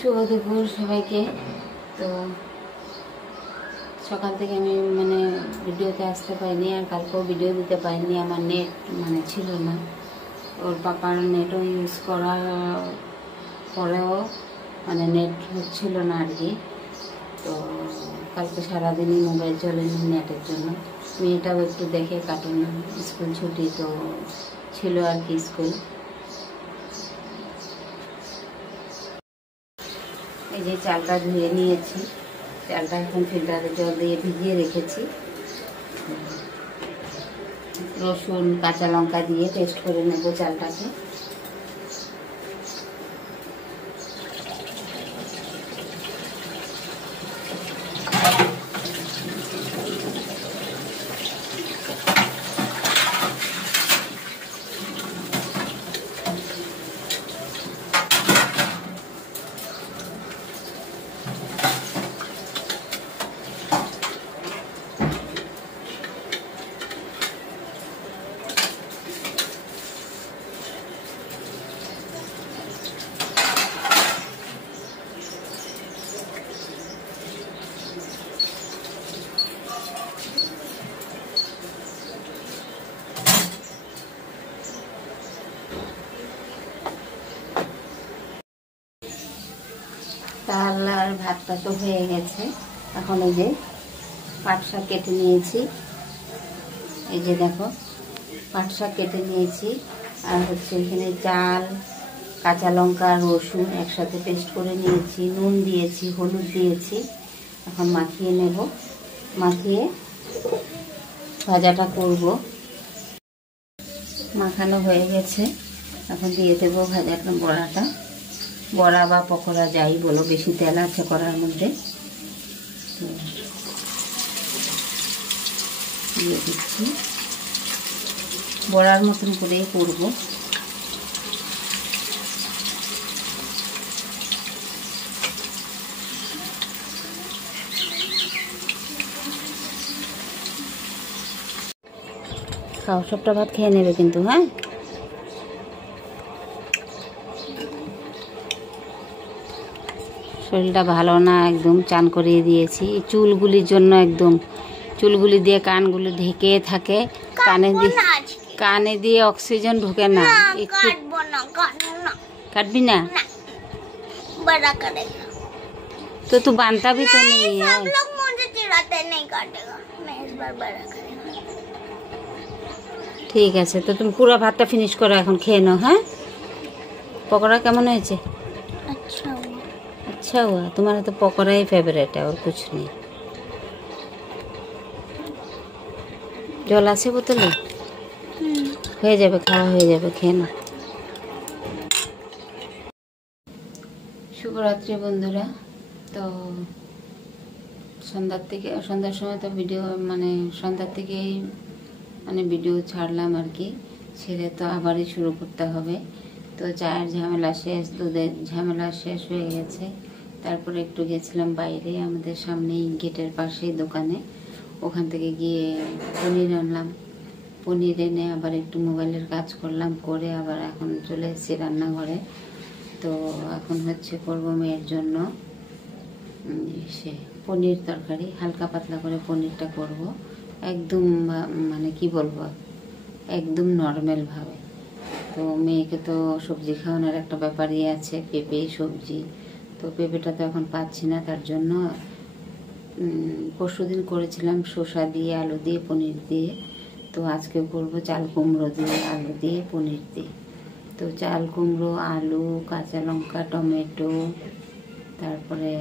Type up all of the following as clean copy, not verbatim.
শুভ দুপুর সবাইকে। তো সকাল থেকে আমি ভিডিওতে আসতে পারিনি, আর কালকেও ভিডিও দিতে পারিনি। আমার নেট ছিল না, ওর পাপার নেটও ইউজ করার পরেও নেট হচ্ছিল না আর কি। তো কালকে সারাদিনই মোবাইল চলেনি নেটের জন্য। মেয়েটাও একটু দেখে কার্টুন, স্কুল ছুটি তো ছিল আর কি স্কুল। এই যে চালটা ধুয়ে নিয়েছি, চালটা এখন ফিল্টারে জল দিয়ে ভিজিয়ে রেখেছি। রসুন কাঁচা লঙ্কা দিয়ে পেস্ট করে নেব চালটাকে। চাল আর ভাতটা তো হয়ে গেছে। এখন এই যে পাট শাক কেটে নিয়েছি, এই যে দেখো পাট শাক কেটে নিয়েছি। আর এখানে চাল, কাঁচা লঙ্কা, রসুন একসাথে পেস্ট করে নিয়েছি, নুন দিয়েছি, হলুদ দিয়েছি। এখন মাখিয়ে নেব, মাখিয়ে ভাজাটা করব। মাখানো হয়ে গেছে, এখন দিয়ে দেবো ভাজাটা, বড়াটা। বড়া বা পকোড়া যাই বলো, বেশি তেল আছে করার মধ্যে, দিয়ে দিচ্ছি। বড়ার মতন করেই করবো। খাও, সবটা ভাত খেয়ে নেবে কিন্তু, হ্যাঁ। শরীরটা ভালো না, একদম চান করিয়ে দিয়েছি চুলগুলির জন্য। একদম চুলগুলি দিয়ে কানগুলি ঢেকে থাকে, কানে দিয়ে অক্সিজেন ঢুকে না। একটু কাটবি না তো তু বানতা भी तो नहीं है। ঠিক আছে, তো তুমি পুরো ভাতটা ফিনিশ করো, এখন খেয়ে নাও। হ্যাঁ, পকোড়া কেমন হয়েছে? अच्छा हुआ। तुम्हारा तो पकौड़ा ही फेवरेट है और कुछ नहीं। जल आसे बोतले হয়ে যাবে, খাওয়া হয়ে যাবে, খেয়ে না। শুভরাত্রি বন্ধুরা। তো সন্ধ্যার সময় তো ভিডিও সন্ধ্যার থেকেই ভিডিও ছাড়লাম আর কি। ছেড়ে তো আবারই শুরু করতে হবে। তো চায়ের ঝামেলা শেষ, দুধের ঝামেলা শেষ হয়ে গেছে। তারপরে একটু গেছিলাম বাইরে, আমাদের সামনেই গেটের পাশেই দোকানে। ওখান থেকে গিয়ে পনির আনলাম। পনির এনে আবার একটু মোবাইলের কাজ করলাম, করে আবার এখন চলে এসেছি রান্নাঘরে। তো এখন করব মেয়ের জন্য পনির তরকারি। হালকা পাতলা করে পনিরটা করব, একদম কি বলবো, একদম নর্মাল ভাবে। তো মেয়েকে তো সবজি খাওয়ানোর একটা ব্যাপারই আছে, পেঁপে সবজি। তো পেঁপেটা তো এখন পাচ্ছি না, তার জন্য পরশুদিন করেছিলাম শসা দিয়ে, আলু দিয়ে, পনির দিয়ে। তো আজকে করব চাল কুমড়ো দিয়ে, আলু দিয়ে, পনির দিয়ে। তো চাল কুমড়ো, আলু, কাঁচা লঙ্কা, টমেটো, তারপরে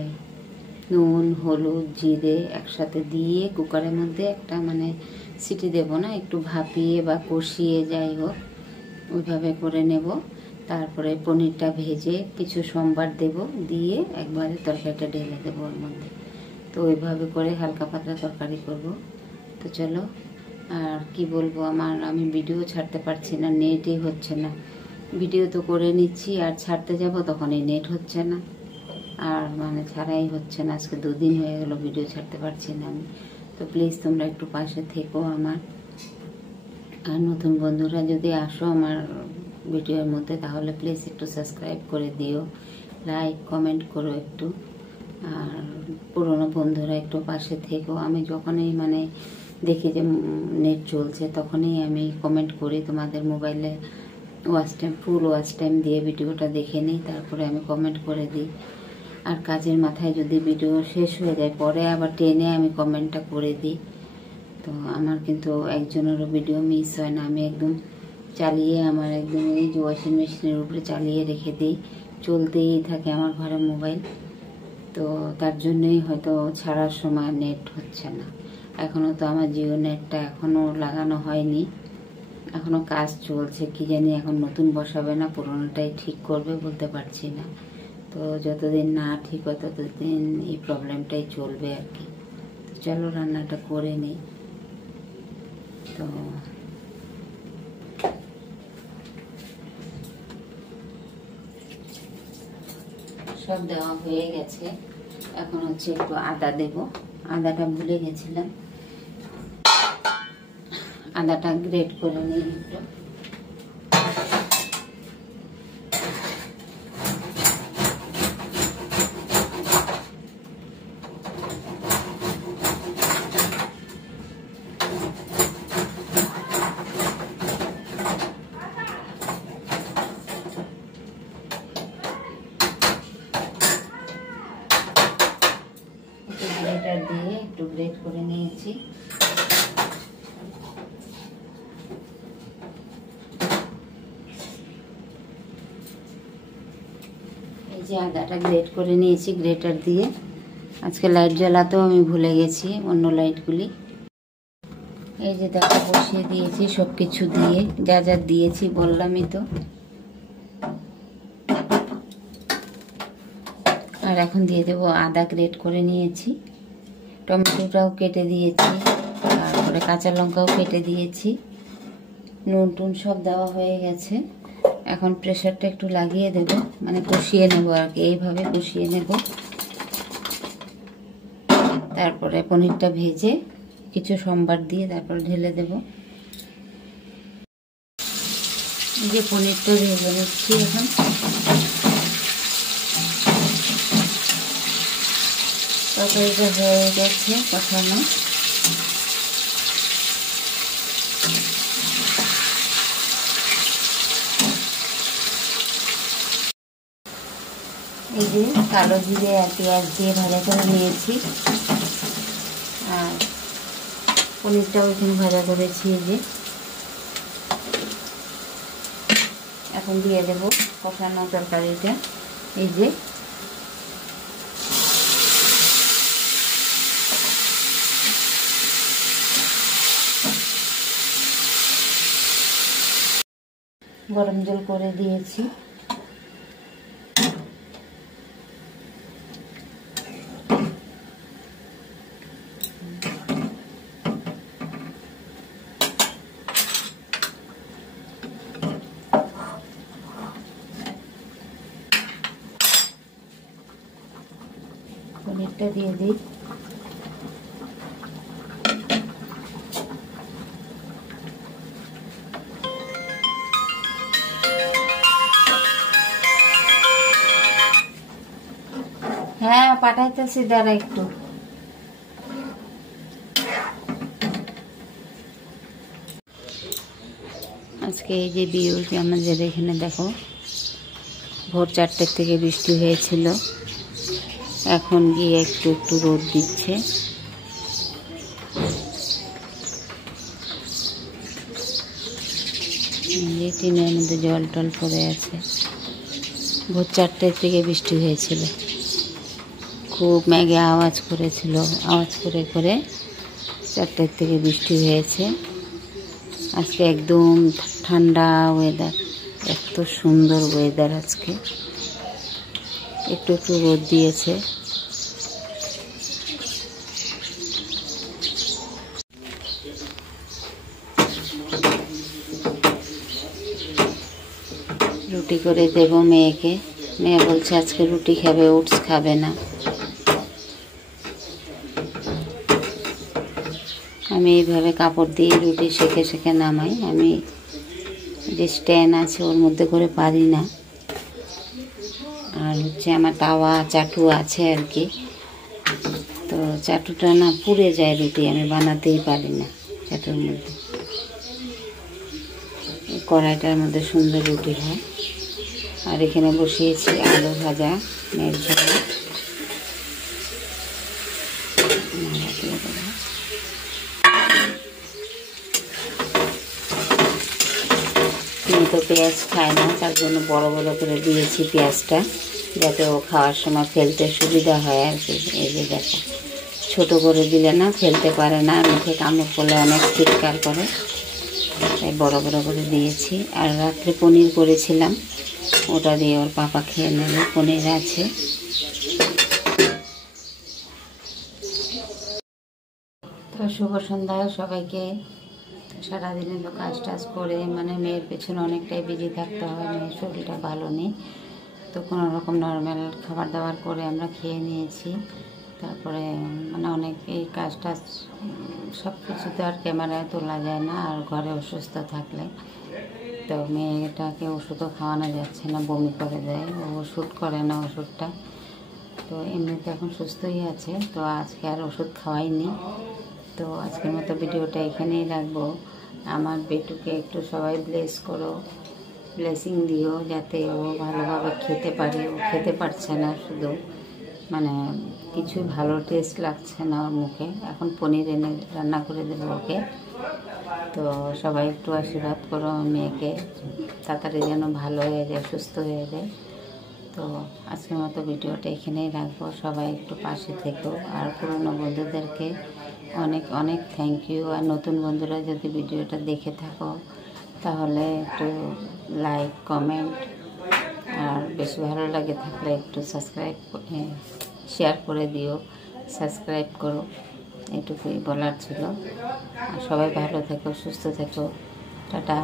নুন, হলুদ, জিরে একসাথে দিয়ে কুকারের মধ্যে একটা সিটি দেব না, একটু ভাপিয়ে বা কষিয়ে যাই হোক ওইভাবে করে নেব। তারপরে পনিরটা ভেজে কিছু সম্বার দেব, দিয়ে একবারে তরকারিটা ঢেলে দেবো ওর মধ্যে। তো ওইভাবে করে হালকা পাতলা তরকারি করব। তো চলো, আর কি বলবো, আমি ভিডিও ছাড়তে পারছি না, নেটই হচ্ছে না। ভিডিও তো করে নিচ্ছি, আর ছাড়তে যাব তখনই নেট হচ্ছে না, আর ছাড়াই হচ্ছে না। আজকে 2 দিন হয়ে গেল ভিডিও ছাড়তে পারছি না আমি। তো প্লিজ তোমরা একটু পাশে থেকো আমার। আর নতুন বন্ধুরা যদি আসো আমার ভিডিওর মধ্যে, তাহলে প্লিজ একটু সাবস্ক্রাইব করে দিও, লাইক কমেন্ট করো একটু। আর পুরনো বন্ধুরা একটু পাশে থেকো। আমি যখনই মানে দেখি যে নেট চলছে তখনই আমি কমেন্ট করি। তোমাদের মোবাইলে watch time, full watch time দিয়ে ভিডিওটা দেখে নিই, তারপরে আমি কমেন্ট করে দিই। আর কাজের মাথায় যদি ভিডিও শেষ হয়ে যায় পরে আবার টেনে আমি কমেন্টটা করে দিই। তো আমার কিন্তু একজনেরও ভিডিও মিস হয় না। আমি একদম চালিয়ে, আমার একদম এই যে ওয়াশিং মেশিনের উপরে চালিয়ে রেখে দিই, চলতেই থাকে আমার ঘরে মোবাইল। তো তার জন্যই হয়তো ছাড়ার সময় নেট হচ্ছে না। এখনও তো আমার জিও নেটটা এখনও লাগানো হয়নি, এখনও কাজ চলছে। কি জানি এখন নতুন বসাবে না পুরোনোটাই ঠিক করবে, বলতে পারছি না। তো যতদিন না ঠিক হয় ততদিন এই প্রবলেমটাই চলবে আর কি। চলো রান্নাটা করে নিই। তো সব দেওয়া হয়ে গেছে, এখন হচ্ছে একটু আদা দেব। আদাটা ভুলে গেছিলাম, আদাটা গ্রেট করে নিই একটু। গ্রেটার দিয়ে একটু গ্রেট করে নিয়েছি। এই যে আদাটা গ্রেট করে নিয়েছি গ্রেটার দিয়ে। আজকে লাইট জ্বালাতেও আমি ভুলে গেছি, অন্য লাইটগুলি। এই যে দেখো বসিয়ে দিয়েছি সব কিছু দিয়ে, যা যা দিয়েছি বললামই তো। আর এখন দিয়ে দেবো আদা গ্রেট করে নিয়েছি, টমেটোটাও কেটে দিয়েছি, তারপরে কাঁচা লঙ্কাও কেটে দিয়েছি, নুন টুন সব দেওয়া হয়ে গেছে। এখন প্রেসারটা একটু লাগিয়ে দেব, মানে কষিয়ে নেব আর কি, এইভাবে কষিয়ে নেব। তারপরে পনিরটা ভেজে কিছু সম্বার দিয়ে তারপরে ঢেলে দেব। এই যে পনিরটা ভেজে নিচ্ছি এখন। তরকারিটা হয়ে গেছে কষানো। এই যে কালো জিরে আর পেঁয়াজ দিয়ে ভাজা করে নিয়েছি, আর পনিরটাও এখানে ভাজা করেছি। এই যে এখন দিয়ে দেবো কষানো তরকারিটা। এই যে গরম জল করে দিয়েছি। পনিরটা দিয়ে দিই। হ্যাঁ পাঠাইতেছি, দাঁড়া একটু। আজকে এই যে বিউজ আমাদের এখানে দেখো ভোর 4টের থেকে বৃষ্টি হয়েছিল, এখন গিয়ে একটু একটু রোদ দিচ্ছে। এই টিনের মধ্যে জল টল পড়ে আছে। ভোর 4টের থেকে বৃষ্টি হয়েছিল, খুব মেঘে আওয়াজ করেছিল, আওয়াজ করে করে 4টের থেকে বৃষ্টি হয়েছে। আজকে একদম ঠান্ডা ওয়েদার, এত সুন্দর ওয়েদার আজকে। একটু একটু রোদ দিয়েছে। রুটি করে দেব মেয়েকে। মেয়ে বলছে আজকে রুটি খাবে, ওটস খাবে না। আমি এইভাবে কাপড় দিয়ে রুটি সেঁকে সেঁকে নামাই। আমি যে স্ট্যান্ড আছে ওর মধ্যে করে পারি না। আর হচ্ছে আমার তাওয়া চাটু আছে আর কি। তো চাটুটা না পুড়ে যায়, রুটি আমি বানাতেই পারি না চাটুর মধ্যে। এই কড়াইটার মধ্যে সুন্দর রুটি হয়। আর এখানে বসিয়েছি আলু ভাজা মেয়ের জন্য। তিনি তো পেঁয়াজ খায় না, তার জন্য বড় বড় করে দিয়েছি পেঁয়াজটা, যাতে ও খাওয়ার সময় ফেলতে সুবিধা হয় আর কি। এই যে দেখো, ছোটো করে দিলে না ফেলতে পারে না, মুখে কামড় করলে অনেক চিৎকার করে, তাই বড় বড় করে দিয়েছি। আর রাত্রে পনির করেছিলাম, ওটা দিয়ে ওর পাপা খেয়ে নেবে, পনির আছে। তো শুভ সন্ধ্যা সবাইকে। সারাদিনে তো কাজ টাজ করে মানে মেয়ের পেছনে অনেকটাই বিজি থাকতে হয়, মেয়ের শরীরটা ভালো নেই। তো কোনো রকম নর্মাল খাবার দাবার করে আমরা খেয়ে নিয়েছি। তারপরে মানে অনেক এই কাজ টাজ সব কিছু তো আর ক্যামেরায় তোলা যায় না, আর ঘরে অসুস্থ থাকলে। তো মেয়েটাকে ওষুধও খাওয়ানো যাচ্ছে না, বমি করে দেয়, ও ওষুধ করে না ওষুধটা। তো এমনিতে এখন সুস্থই আছে, তো আজকে আর ওষুধ খাওয়াইনি। তো আজকের মতো ভিডিওটা এখানেই রাখবো। আমার বেটুকে একটু সবাই ব্লেস করো, ব্লেসিং দিও, যাতে ও ভালোভাবে খেতে পারে। ও খেতে পারছে না, শুধু মানে কিছুই ভালো টেস্ট লাগছে না ওর মুখে। এখন পনির এনে রান্না করে দেবো ওকে। তো সবাই একটু আশীর্বাদ করো মেয়েকে, তাড়াতাড়ি যেন ভালো হয়ে যায়, সুস্থ হয়ে যায়। তো আজকের মতো ভিডিওটা এখানেই রাখবো। সবাই একটু পাশে থেকো। আর পুরনো বন্ধুদেরকে অনেক অনেক থ্যাংক ইউ। আর নতুন বন্ধুরা যদি ভিডিওটা দেখে থাকো তাহলে একটু লাইক কমেন্ট, আর বেশি ভালো লাগে থাকলে একটু সাবস্ক্রাইব শেয়ার করে দিও, সাবস্ক্রাইব করো। এটুকুই বলার ছিল। আর সবাই ভালো থেকো, সুস্থ থেকো। টাটা।